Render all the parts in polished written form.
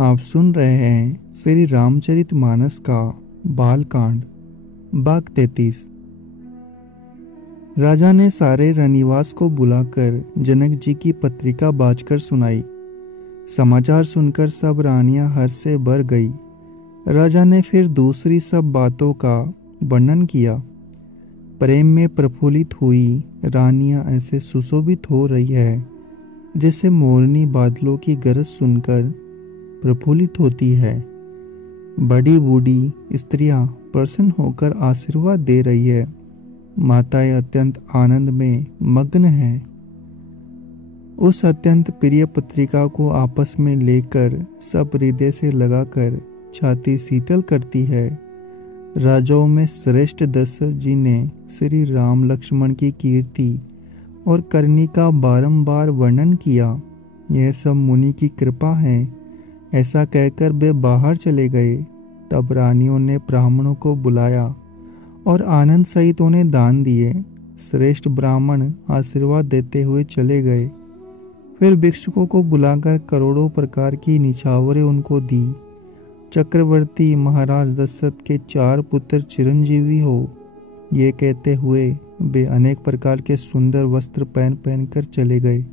आप सुन रहे हैं श्री रामचरितमानस का बालकांड भाग 33। राजा ने सारे रनिवास को बुलाकर जनक जी की पत्रिका बाँचकर सुनाई। समाचार सुनकर सब रानियां हर्ष से भर गई। राजा ने फिर दूसरी सब बातों का वर्णन किया। प्रेम में प्रफुल्लित हुई रानियां ऐसे सुशोभित हो रही है जैसे मोरनी बादलों की गरज सुनकर प्रफुल्लित होती है। बड़ी बूढ़ी स्त्रियां प्रसन्न होकर आशीर्वाद दे रही है। माताएं अत्यंत आनंद में मग्न हैं। उस अत्यंत प्रिय पत्रिका को आपस में लेकर सब हृदय से लगाकर छाती शीतल करती है। राजाओं में श्रेष्ठ दशरथ जी ने श्री राम लक्ष्मण की कीर्ति और करनी का बारंबार वर्णन किया। यह सब मुनि की कृपा है, ऐसा कहकर वे बाहर चले गए। तब रानियों ने ब्राह्मणों को बुलाया और आनंद सहित उन्हें दान दिए। श्रेष्ठ ब्राह्मण आशीर्वाद देते हुए चले गए। फिर भिक्षुकों को बुलाकर करोड़ों प्रकार की निछावरें उनको दी। चक्रवर्ती महाराज दशरथ के 4 पुत्र चिरंजीवी हो, ये कहते हुए वे अनेक प्रकार के सुंदर वस्त्र पहन कर चले गए।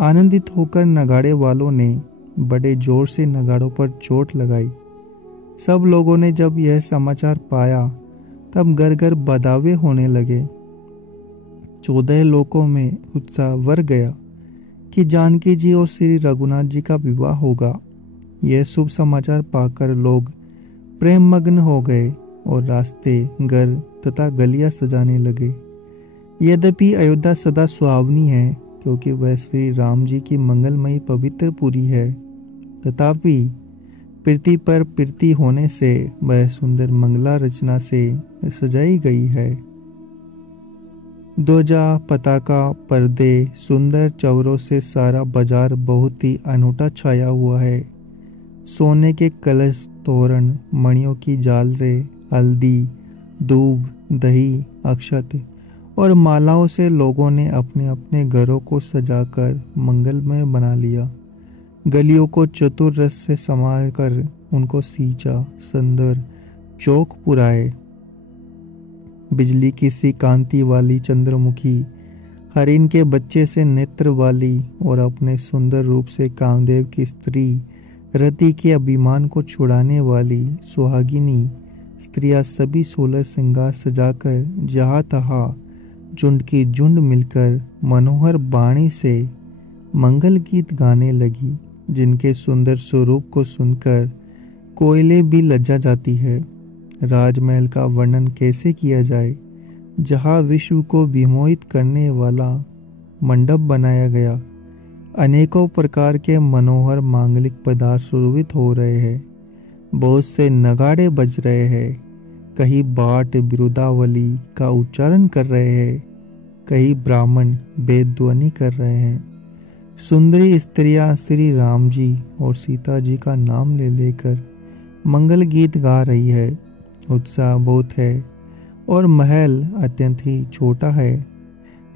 आनंदित होकर नगाड़े वालों ने बड़े जोर से नगाड़ों पर चोट लगाई। सब लोगों ने जब यह समाचार पाया तब घर घर बधावे होने लगे। 14 लोकों में उत्साह भर गया कि जानकी जी और श्री रघुनाथ जी का विवाह होगा। यह शुभ समाचार पाकर लोग प्रेम मग्न हो गए और रास्ते, घर तथा गलियां सजाने लगे। यद्यपि अयोध्या सदा सुहावनी है क्योंकि वह श्री राम जी की मंगलमयी पवित्र पुरी है, तथापि पृथ्वी पर प्रीति होने से वह सुंदर मंगला रचना से सजाई गई है। ध्वजा, पताका, पर्दे, सुंदर चवरों से सारा बाजार बहुत ही अनूठा छाया हुआ है। सोने के कलश, तोरण, मणियों की झालरें, हल्दी, दूब, दही, अक्षत और मालाओं से लोगों ने अपने अपने घरों को सजाकर मंगलमय बना लिया। गलियों को चतुर रस से संवारकर उनको सींचा, सुंदर चौक पुराए। बिजली की सी कांति वाली चंद्रमुखी, हरिण के बच्चे से नेत्र वाली और अपने सुंदर रूप से कामदेव की स्त्री रति के अभिमान को छुड़ाने वाली सुहागिनी स्त्रियां सभी 16 श्रृंगार सजाकर जहाँ तहाँ झुंड की झुंड मिलकर मनोहर वाणी से मंगल गीत गाने लगी, जिनके सुंदर स्वरूप को सुनकर कोयले भी लज्जा जाती है। राजमहल का वर्णन कैसे किया जाए, जहाँ विश्व को विमोहित करने वाला मंडप बनाया गया। अनेकों प्रकार के मनोहर मांगलिक पदार्थ सुरभित हो रहे हैं। बहुत से नगाड़े बज रहे हैं। कहीं बाट बिरुदावली का उच्चारण कर रहे हैं, कहीं ब्राह्मण वेद ध्वनि कर रहे हैं। सुंदरी स्त्रियां श्री राम जी और सीता जी का नाम ले लेकर मंगल गीत गा रही है। उत्साह बहुत है और महल अत्यंत ही छोटा है।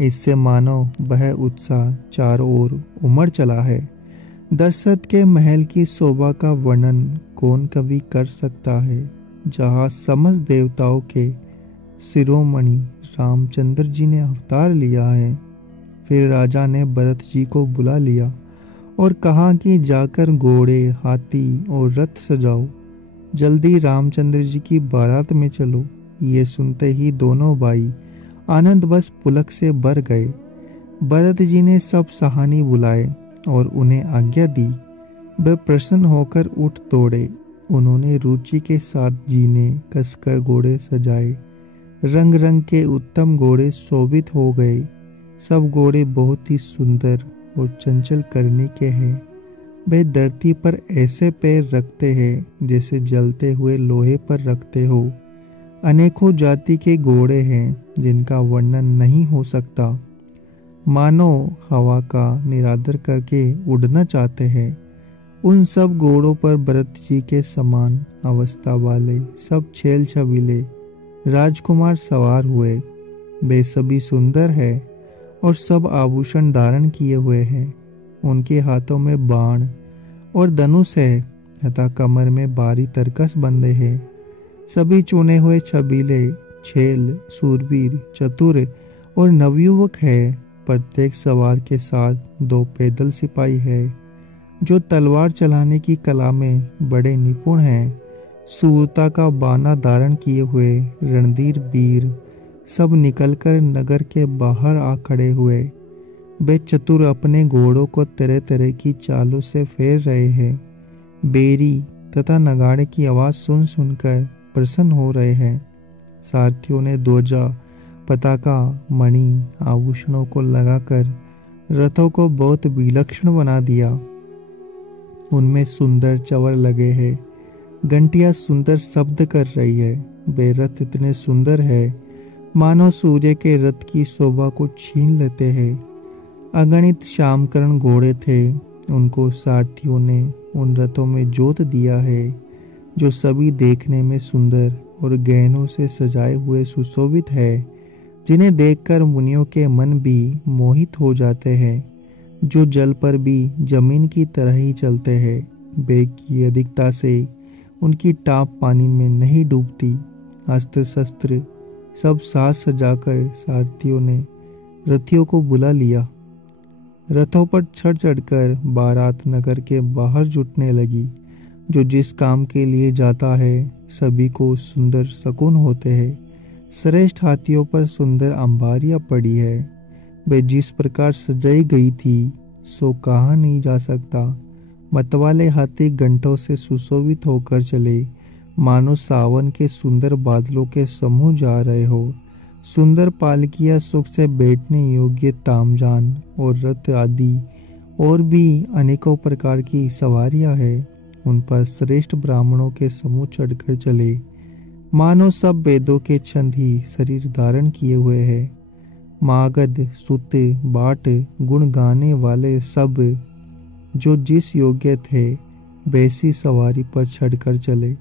इससे मानो वह उत्साह चारों ओर उमड़ चला है। दशरथ के महल की शोभा का वर्णन कौन कवि कर सकता है, जहाँ समस्त देवताओं के शिरोमणि रामचंद्र जी ने अवतार लिया है। फिर राजा ने भरत जी को बुला लिया और कहा कि जाकर घोड़े, हाथी और रथ सजाओ, जल्दी रामचंद्र जी की बारात में चलो। ये सुनते ही दोनों भाई आनंदवश पुलक से भर गए। भरत जी ने सब सहानी बुलाए और उन्हें आज्ञा दी। वे प्रसन्न होकर उठ दौड़े। उन्होंने रुचि के साथ जी ने कसकर घोड़े सजाए। रंग रंग के उत्तम घोड़े शोभित हो गए। सब घोड़े बहुत ही सुंदर और चंचल करनी के हैं। वे धरती पर ऐसे पैर रखते हैं जैसे जलते हुए लोहे पर रखते हो। अनेकों जाति के घोड़े हैं जिनका वर्णन नहीं हो सकता। मानो हवा का निरादर करके उड़ना चाहते हैं। उन सब घोड़ों पर भरत जी के समान अवस्था वाले सब छेल छबीले राजकुमार सवार हुए। वे सभी सुंदर है और सब आभूषण धारण किए हुए हैं। उनके हाथों में बाण और धनुष है। तथा कमर में भारी तरकस बंधे हैं। सभी चुने हुए छबीले, छेल, सूरवीर, चतुर और नवयुवक है। प्रत्येक सवार के साथ 2 पैदल सिपाही है जो तलवार चलाने की कला में बड़े निपुण हैं। सूरता का बाना धारण किए हुए रणधीर वीर सब निकलकर नगर के बाहर आ खड़े हुए। वे चतुर अपने घोड़ों को तरह तरह की चालों से फेर रहे हैं। बेरी तथा नगाड़े की आवाज सुन सुनकर प्रसन्न हो रहे हैं। सारथियों ने ध्वजा, पताका, मणि, आभूषणों को लगाकर रथों को बहुत विलक्षण बना दिया। उनमें सुंदर चवर लगे हैं। घंटियां सुंदर शब्द कर रही है। वे रथ इतने सुंदर है मानो सूर्य के रथ की शोभा को छीन लेते हैं। अगणित श्यामकरण घोड़े थे। उनको सारथियों ने उन रथों में जोत दिया है जो सभी देखने में सुंदर और गहनों से सजाए हुए सुशोभित है, जिन्हें देखकर मुनियों के मन भी मोहित हो जाते हैं, जो जल पर भी जमीन की तरह ही चलते हैं। वेग की अधिकता से उनकी टाप पानी में नहीं डूबती। अस्त्र शस्त्र सब साज सजाकर सारथियों ने रथियों को बुला लिया। रथों पर चढ़ चढ़कर बारात नगर के बाहर जुटने लगी। जो जिस काम के लिए जाता है सभी को सुंदर शकुन होते हैं। श्रेष्ठ हाथियों पर सुंदर अंबारियां पड़ी है। वे जिस प्रकार सजाई गई थी सो कहा नहीं जा सकता। मतवाले हाथी घंटों से सुशोभित होकर चले, मानो सावन के सुंदर बादलों के समूह जा रहे हो। सुंदर पालकियां सुख से बैठने योग्य तामजान और रथ आदि और भी अनेकों प्रकार की सवारियां हैं। उन पर श्रेष्ठ ब्राह्मणों के समूह चढ़कर चले, मानो सब वेदों के छंद ही शरीर धारण किए हुए हैं। मागध, सुत, बाट, गुण गाने वाले सब जो जिस योग्य थे वैसी सवारी पर चढ़कर चले।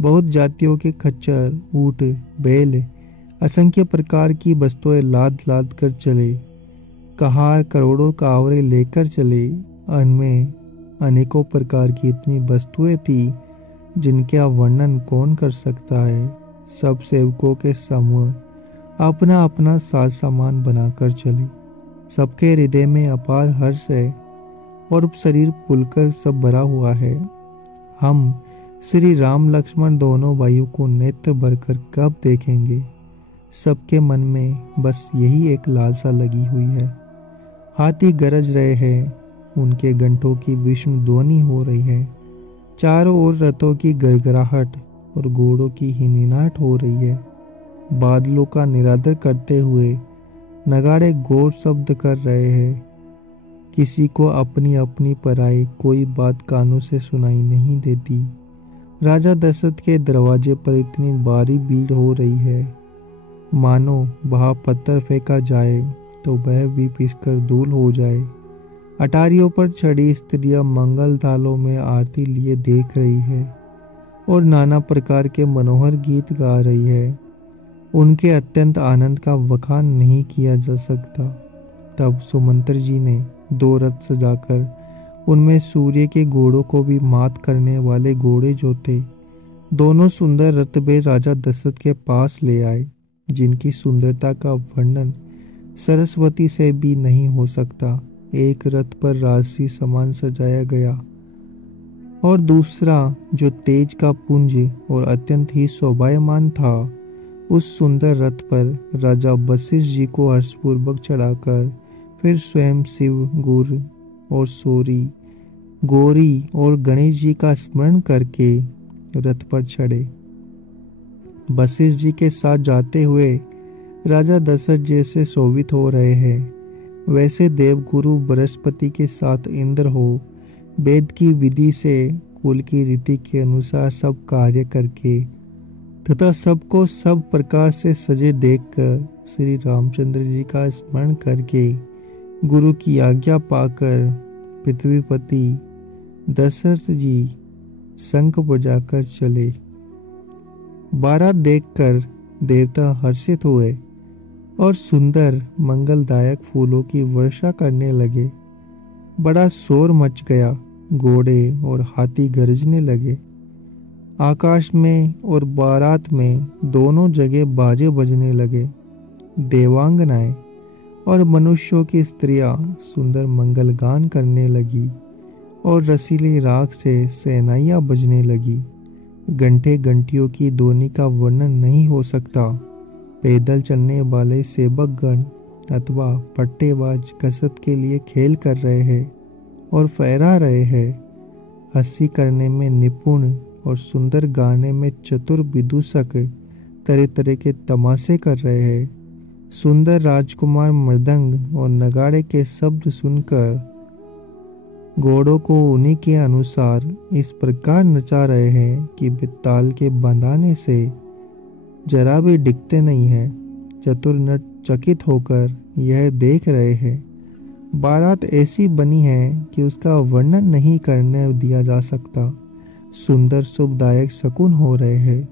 बहुत जातियों के खच्चर, ऊंट, बैल, असंख्य प्रकार की वस्तुएं लाद लाद कर चले। कहार करोड़ों कावरे लेकर चले। उनमें अनेकों प्रकार की इतनी वस्तुएं थी जिनका वर्णन कौन कर सकता है। सब सेवकों के समूह अपना अपना साज सामान बनाकर चले। सबके हृदय में अपार हर्ष है और शरीर फूलकर सब भरा हुआ है। हम श्री राम लक्ष्मण दोनों भाइयों को नेत्र भरकर कब देखेंगे। सबके मन में बस यही एक लालसा लगी हुई है। हाथी गरज रहे हैं, उनके घंटों की विष्णु ध्वनि हो रही है। चारों ओर रथों की गड़गड़ाहट और घोड़ों की हिनहिनाहट हो रही है। बादलों का निरादर करते हुए नगाड़े घोर शब्द कर रहे हैं। किसी को अपनी अपनी पराई कोई बात कानों से सुनाई नहीं देती। राजा दशरथ के दरवाजे पर इतनी भारी भीड़ हो रही है मानो वहां पत्थर फेंका जाए तो वह भी पिसकर धूल हो जाए। अटारियों पर चढ़ी स्त्रियां मंगल थालों में आरती लिए देख रही है और नाना प्रकार के मनोहर गीत गा रही है। उनके अत्यंत आनंद का वखान नहीं किया जा सकता। तब सुमंत्र जी ने 2 रथ सजाकर उनमें सूर्य के घोड़ों को भी मात करने वाले घोड़े जो थे, दोनों सुंदर रथ वे राजा दशरथ के पास ले आए, जिनकी सुंदरता का वर्णन सरस्वती से भी नहीं हो सकता। एक रथ पर राजसी सामान सजाया गया और दूसरा जो तेज का पुंज और अत्यंत ही शोभायमान था, उस सुंदर रथ पर राजा वशिष्ठ जी को हर्षपूर्वक चढ़ाकर फिर स्वयं शिव, गुर और सूरी, गौरी और गणेश जी का स्मरण करके रथ पर चढ़े। वशिष्ठ जी के साथ जाते हुए राजा दशरथ जैसे शोभित हो रहे हैं वैसे देवगुरु बृहस्पति के साथ इंद्र हो, वेद की विधि से कुल की रीति के अनुसार सब कार्य करके तथा सबको सब प्रकार से सजे देखकर श्री रामचंद्र जी का स्मरण करके गुरु की आज्ञा पाकर पृथ्वीपति दशरथ जी शंख बजाकर चले। बारात देखकर देवता हर्षित हुए और सुंदर मंगलदायक फूलों की वर्षा करने लगे। बड़ा शोर मच गया। घोड़े और हाथी गरजने लगे। आकाश में और बारात में दोनों जगह बाजे बजने लगे। देवांगनाएं और मनुष्यों की स्त्रियां सुंदर मंगल गान करने लगी और रसीली राग से शहनाइयां बजने लगी। घंटे घंटियों की ध्वनि का वर्णन नहीं हो सकता। पैदल चलने वाले सेवकगण अथवा पट्टेबाज कसरत के लिए खेल कर रहे हैं और फहरा रहे हैं। हंसी करने में निपुण और सुंदर गाने में चतुर विदूषक तरह तरह के तमाशे कर रहे हैं। सुंदर राजकुमार मृदंग और नगाड़े के शब्द सुनकर घोड़ों को उन्हीं के अनुसार इस प्रकार नचा रहे हैं कि वे ताल के बंधाने से जरा भी डिगते नहीं हैं। चतुर नट चकित होकर यह देख रहे हैं। बारात ऐसी बनी है कि उसका वर्णन नहीं करने दिया जा सकता। सुंदर शुभदायक शकुन हो रहे हैं।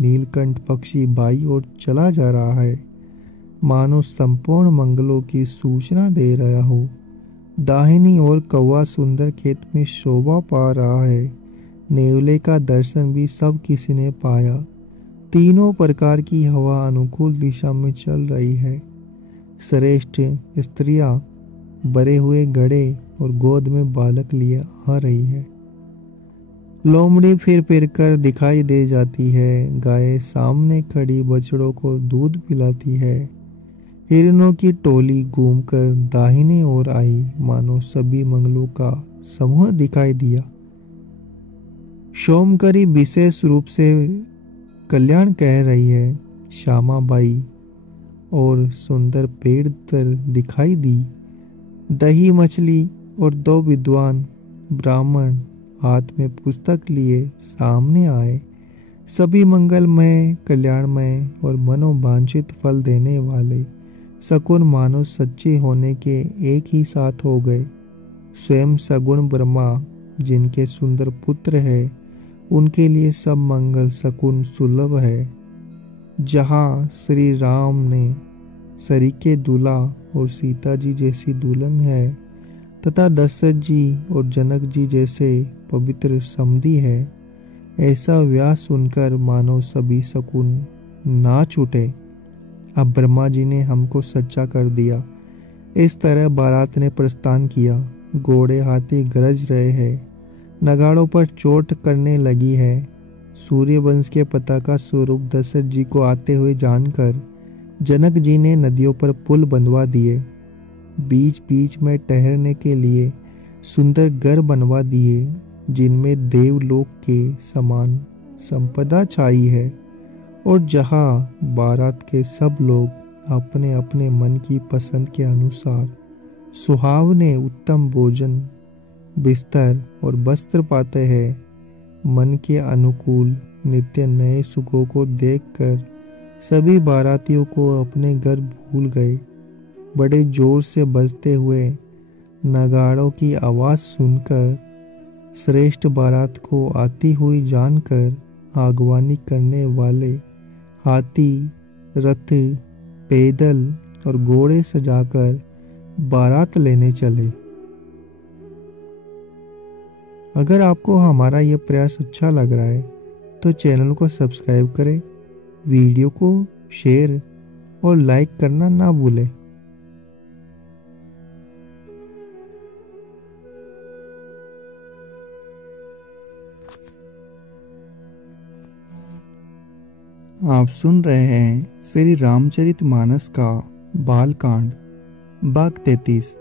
नीलकंठ पक्षी बाई ओर चला जा रहा है, मानो संपूर्ण मंगलों की सूचना दे रहा हो। दाहिनी ओर कौवा सुंदर खेत में शोभा पा रहा है। नेवले का दर्शन भी सब किसी ने पाया। तीनों प्रकार की हवा अनुकूल दिशा में चल रही है। श्रेष्ठ स्त्रियां बरे हुए घड़े और गोद में बालक लिए आ रही है। लोमड़ी फिर फिर कर दिखाई दे जाती है। गाय सामने खड़ी बछड़ों को दूध पिलाती है। हिरणों की टोली घूमकर दाहिनी ओर आई, मानो सभी मंगलों का समूह दिखाई दिया। सोमकरी विशेष रूप से कल्याण कह रही है। श्यामाबाई और सुंदर पेड़ तर दिखाई दी। दही मछली और दो विद्वान ब्राह्मण हाथ में पुस्तक लिए सामने आए। सभी मंगलमय, कल्याणमय और मनोवांछित फल देने वाले सकुन मानो सच्चे होने के एक ही साथ हो गए। स्वयं सगुण ब्रह्मा जिनके सुंदर पुत्र है, उनके लिए सब मंगल सकुन सुलभ है। जहाँ श्री राम ने सरीके दूल्हा और सीता जी जैसी दुल्हन है, तथा दशरथ जी और जनक जी जैसे पवित्र समधी है, ऐसा व्यास सुनकर मानो सभी शकुन नाच उठे। अब ब्रह्मा जी ने हमको सच्चा कर दिया। इस तरह बारात ने प्रस्थान किया। घोड़े हाथी गरज रहे हैं। नगाड़ों पर चोट करने लगी है। सूर्यवंश के पताका स्वरूप दशरथ जी को आते हुए जानकर जनक जी ने नदियों पर पुल बंधवा दिए। बीच बीच में ठहरने के लिए सुंदर घर बनवा दिए, जिनमें देवलोक के समान संपदा छाई है और जहाँ बारात के सब लोग अपने अपने मन की पसंद के अनुसार सुहावने उत्तम भोजन, बिस्तर और वस्त्र पाते हैं। मन के अनुकूल नित्य नए सुखों को देखकर सभी बारातियों को अपने घर भूल गए। बड़े जोर से बजते हुए नगाड़ों की आवाज़ सुनकर श्रेष्ठ बारात को आती हुई जानकर आगवानी करने वाले हाथी, रथ, पैदल और घोड़े सजाकर बारात लेने चले। अगर आपको हमारा ये प्रयास अच्छा लग रहा है तो चैनल को सब्सक्राइब करें, वीडियो को शेयर और लाइक करना ना भूलें। आप सुन रहे हैं श्री रामचरितमानस का बालकांड भाग 33।